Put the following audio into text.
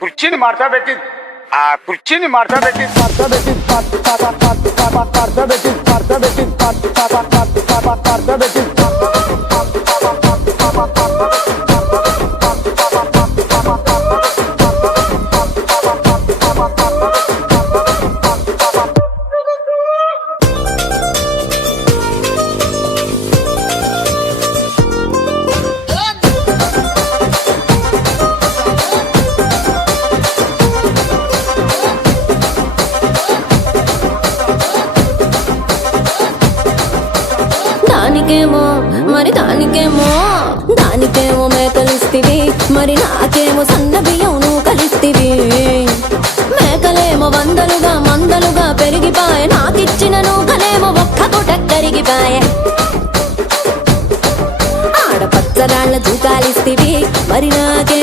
కుర్చీని మార్చబెట్టి కుర్చీని మార్చబెట్టి దానికేమో మరి దానికేమో మేకలిస్తివి, మరి నాకేమో సన్న బియ్యం నువ్వు కలిస్తివి. మేకలేమో మందలుగా పెరిగిపాయ, నాకిచ్చిన నూకలేమో ఒక్క పూట కరిగిపాయ. ఆడపచ్చరాళ్ళ తూకాలిస్తివి, మరి నాకే